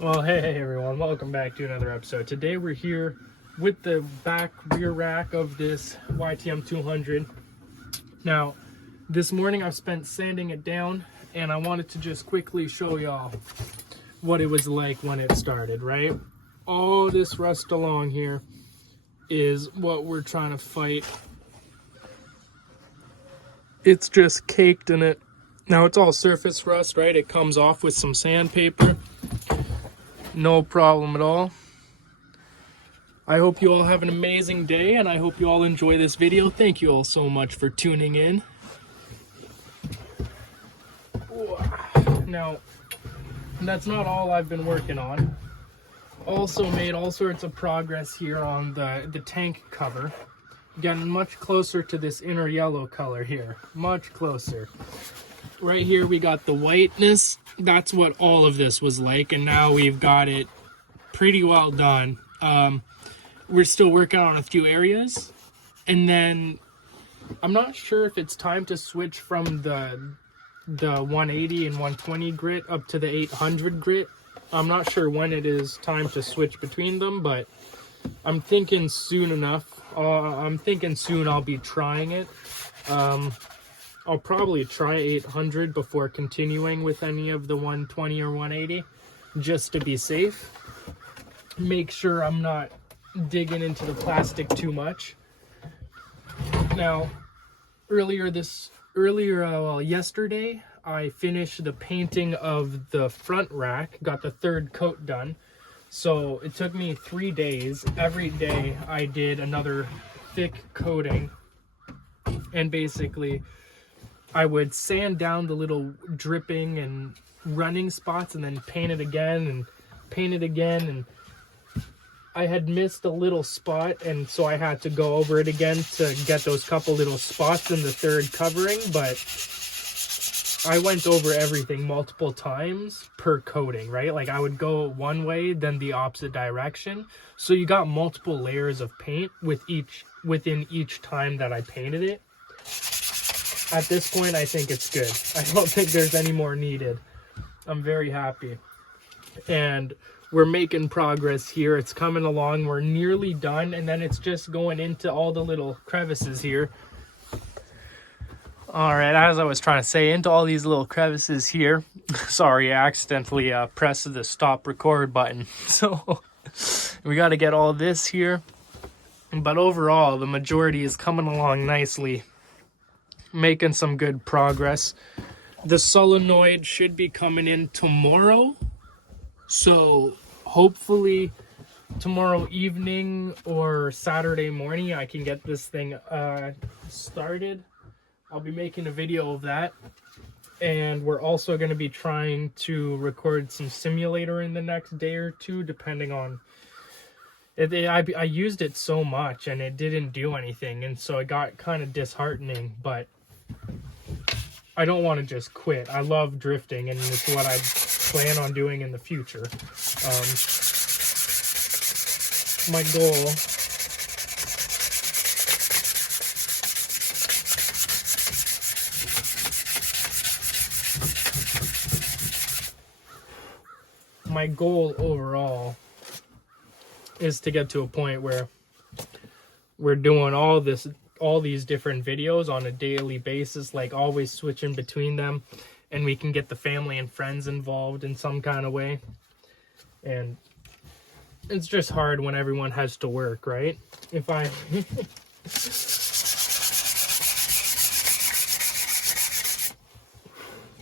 Well, hey everyone, welcome back to another episode. Today we're here with the back rear rack of this YTM200. Now, this morning I've spent sanding it down, and I wanted to just quickly show y'all what it was like when it started, right? All this rust along here is what we're trying to fight. It's just caked in it. Now it's all surface rust, right? It comes off with some sandpaper. No problem at all. I hope you all have an amazing day, and I hope you all enjoy this video. Thank you all so much for tuning in. Now, that's not all I've been working on. Also made all sorts of progress here on the tank cover. Getting much closer to this inner yellow color here. Much closer. Right here we got the whiteness. That's what all of this was like, and now we've got it pretty well done. We're still working on a few areas, and then I'm not sure if it's time to switch from the 180 and 120 grit up to the 800 grit. I'm not sure when it is time to switch between them, but I'm thinking soon enough. I'm thinking soon I'll be trying it. I'll probably try 800 before continuing with any of the 120 or 180, just to be safe. Make sure I'm not digging into the plastic too much. Now, yesterday, I finished the painting of the front rack, got the third coat done. So it took me 3 days. Every day I did another thick coating, and basically I would sand down the little dripping and running spots and then paint it again and paint it again. And I had missed a little spot, and so I had to go over it again to get those couple little spots in the third covering. But I went over everything multiple times per coating, right? Like I would go one way, then the opposite direction. So you got multiple layers of paint within each time that I painted it. At this point, I think it's good. I don't think there's any more needed. I'm very happy. And we're making progress here. It's coming along. We're nearly done. And then it's just going into all the little crevices here. All right, as I was trying to say, into all these little crevices here. Sorry, I accidentally pressed the stop record button. So we got to get all this here. But overall, the majority is coming along nicely. Making some good progress. The solenoid should be coming in tomorrow, so hopefully tomorrow evening or Saturday morning I can get this thing started. I'll be making a video of that, and we're also going to be trying to record some simulator in the next day or two, depending on I used it so much and it didn't do anything, and so it got kind of disheartening. But I don't want to just quit. I love drifting, and it's what I plan on doing in the future. My goal overall is to get to a point where we're doing all these different videos on a daily basis, like always switching between them, and we can get the family and friends involved in some kind of way. And it's just hard when everyone has to work, right? If I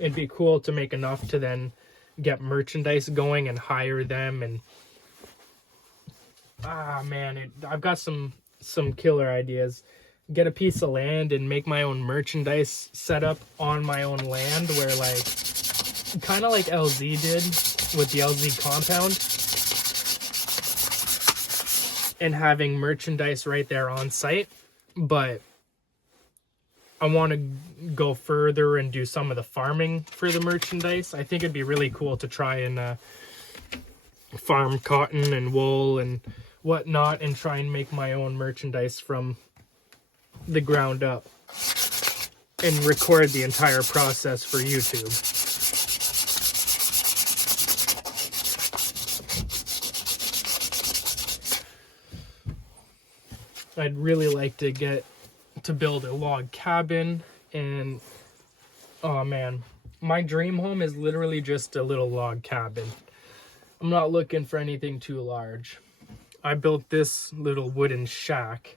it'd be cool to make enough to then get merchandise going and hire them. And I've got some killer ideas. Get a piece of land and make my own merchandise setup on my own land, where like kind of like LZ did with the LZ compound, and having merchandise right there on site. But I want to go further and do some of the farming for the merchandise. I think it'd be really cool to try and farm cotton and wool and whatnot, and try and make my own merchandise from the ground up and record the entire process for YouTube. I'd really like to get to build a log cabin, and oh man, my dream home is literally just a little log cabin. I'm not looking for anything too large. I built this little wooden shack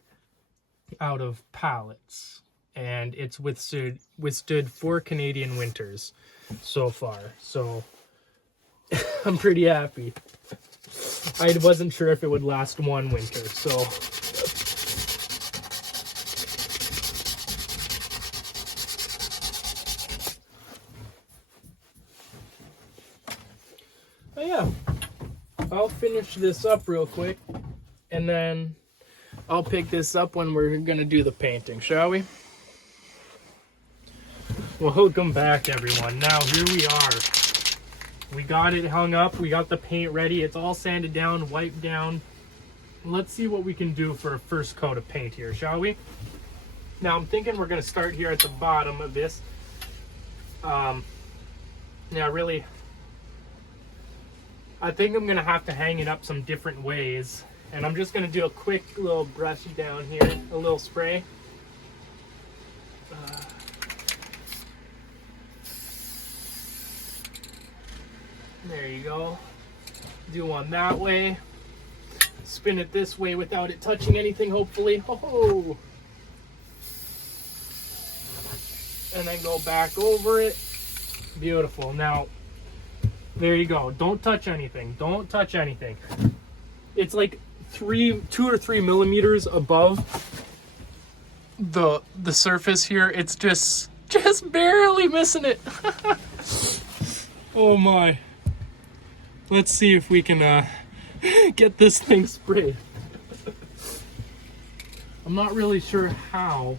out of pallets, and it's withstood 4 Canadian winters so far, so I'm pretty happy. I wasn't sure if it would last 1 winter, so but yeah, I'll finish this up real quick, and then I'll pick this up when we're gonna do the painting, shall we? Welcome back, everyone. Now here we are. We got it hung up, we got the paint ready, it's all sanded down, wiped down. Let's see what we can do for a first coat of paint here, shall we? Now I'm thinking we're gonna start here at the bottom of this. Yeah, really, I think I'm gonna have to hang it up some different ways. And I'm just gonna do a quick little brush down here, a little spray. There you go. Do one that way. Spin it this way without it touching anything, hopefully. Oh! And then go back over it. Beautiful. Now, there you go. Don't touch anything. Don't touch anything. It's like 2 or 3 millimeters above the surface here. It's just barely missing it. Oh my. Let's see if we can get this thing sprayed. I'm not really sure how.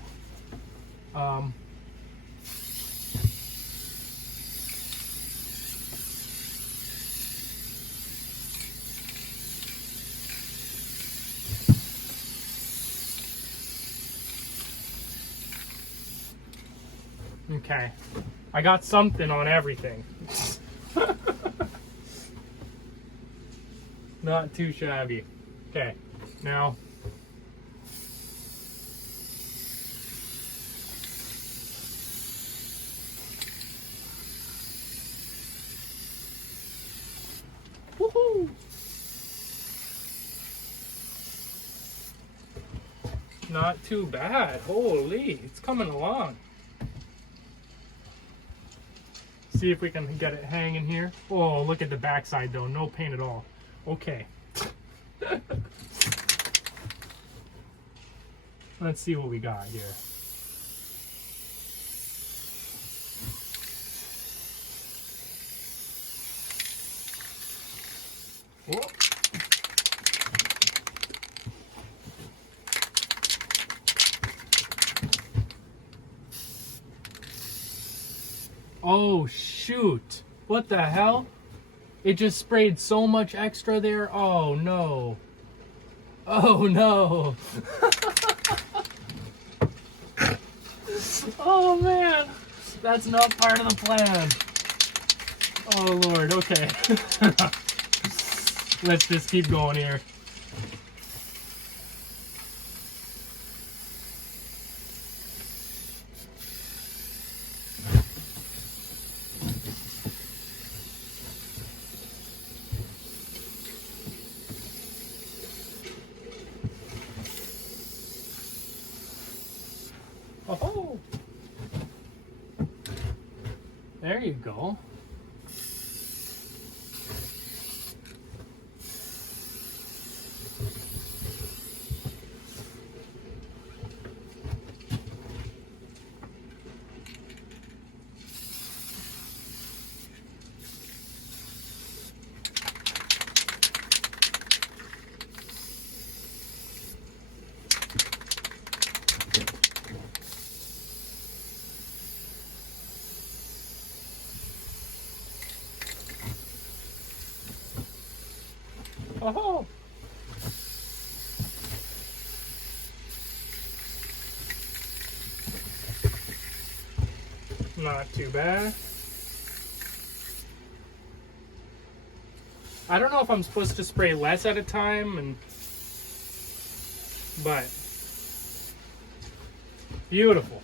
Okay, I got something on everything. Not too shabby. Okay, now woohoo! Not too bad. Holy, it's coming along. See if we can get it hanging here. Oh, look at the backside though. No paint at all. Okay. Let's see what we got here. Whoa. Oh shoot. What the hell? It just sprayed so much extra there. Oh no. Oh no. Oh man. That's not part of the plan. Oh Lord, okay. Let's just keep going here. Oh, there you go. Oh. Not too bad. I don't know if I'm supposed to spray less at a time, but Beautiful.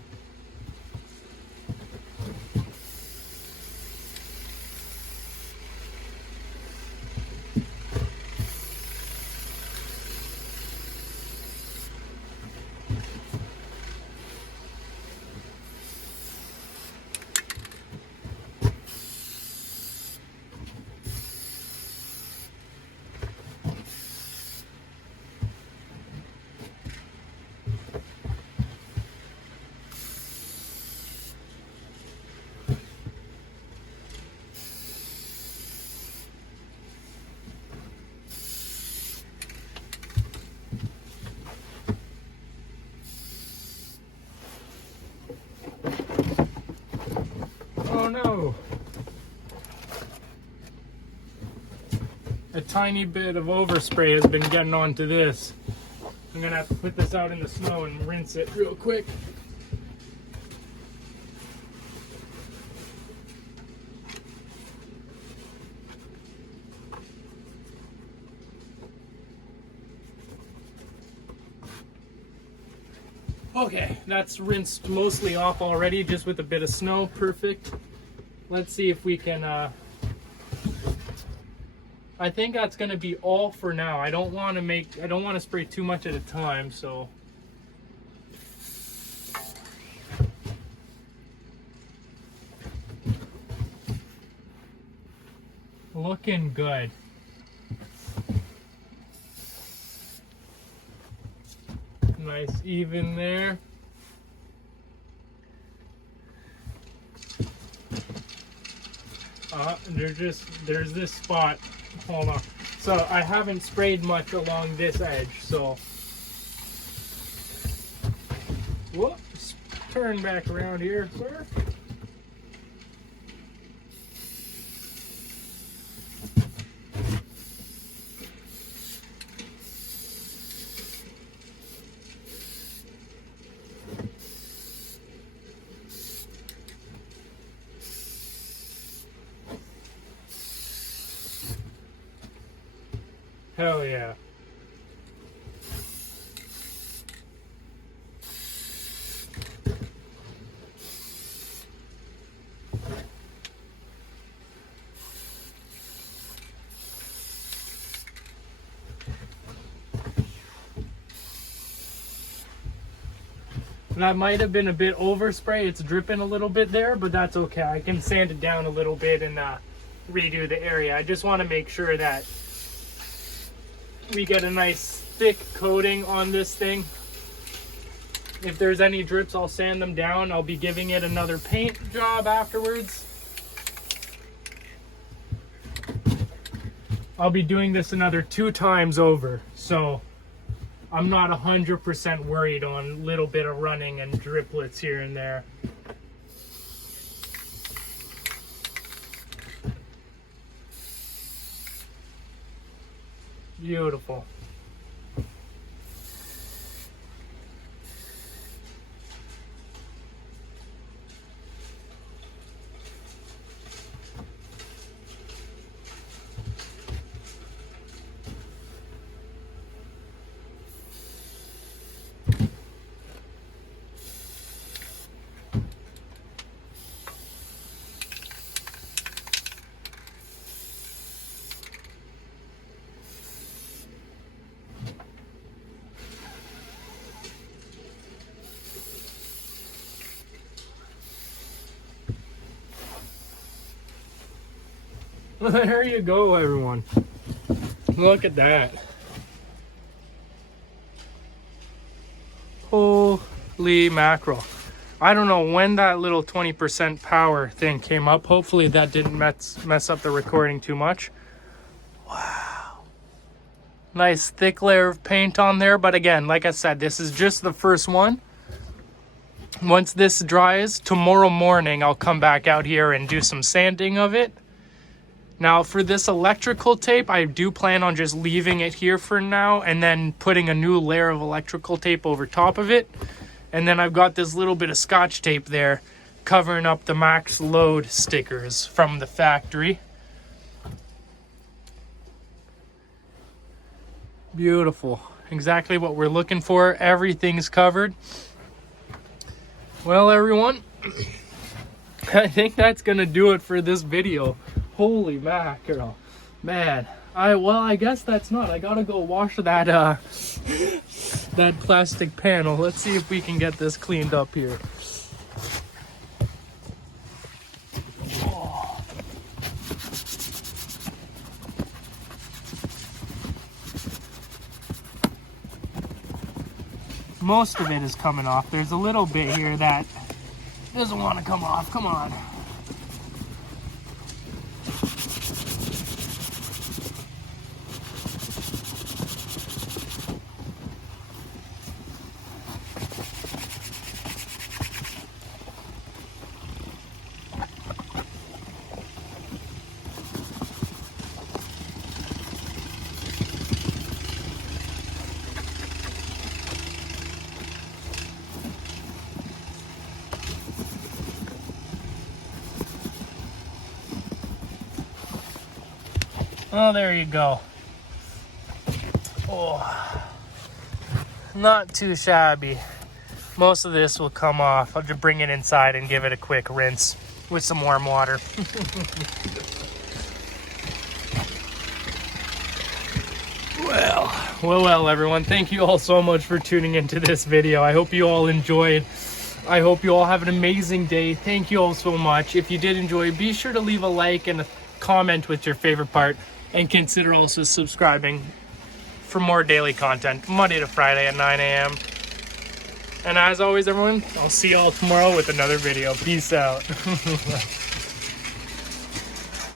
Oh no. A tiny bit of overspray has been getting onto this. I'm gonna have to put this out in the snow and rinse it real quick. Okay, that's rinsed mostly off already, just with a bit of snow. Perfect. Let's see if we can, I think that's gonna be all for now. I don't wanna spray too much at a time, so. Looking good. Nice even there. There's this spot. Hold on. So I haven't sprayed much along this edge, so. Whoops. Turn back around here, sir. Hell yeah. That might have been a bit overspray. It's dripping a little bit there, but that's okay. I can sand it down a little bit and redo the area. I just want to make sure that we get a nice thick coating on this thing. If there's any drips, I'll sand them down. I'll be giving it another paint job afterwards. I'll be doing this another 2 times over, so I'm not 100% worried on a little bit of running and driplets here and there. Beautiful. There you go, everyone. Look at that. Holy mackerel. I don't know when that little 20% power thing came up. Hopefully that didn't mess up the recording too much. Wow. Nice thick layer of paint on there. But again, like I said, this is just the first one. Once this dries, tomorrow morning I'll come back out here and do some sanding of it. Now for this electrical tape, I do plan on just leaving it here for now and then putting a new layer of electrical tape over top of it. And then I've got this little bit of Scotch tape there covering up the max load stickers from the factory. Beautiful. Exactly what we're looking for. Everything's covered. Well, everyone, I think that's gonna do it for this video. Holy mackerel, man. I guess that's not. I gotta go wash that that plastic panel. Let's see if we can get this cleaned up here. Oh. Most of it is coming off. There's a little bit here that doesn't want to come off. Come on. Oh, there you go. Oh, not too shabby. Most of this will come off. I'll just bring it inside and give it a quick rinse with some warm water. Well, everyone. Thank you all so much for tuning into this video. I hope you all enjoyed. I hope you all have an amazing day. Thank you all so much. If you did enjoy, be sure to leave a like and a comment with your favorite part. And consider also subscribing for more daily content, Monday to Friday at 9 a.m. And as always, everyone, I'll see you all tomorrow with another video. Peace out.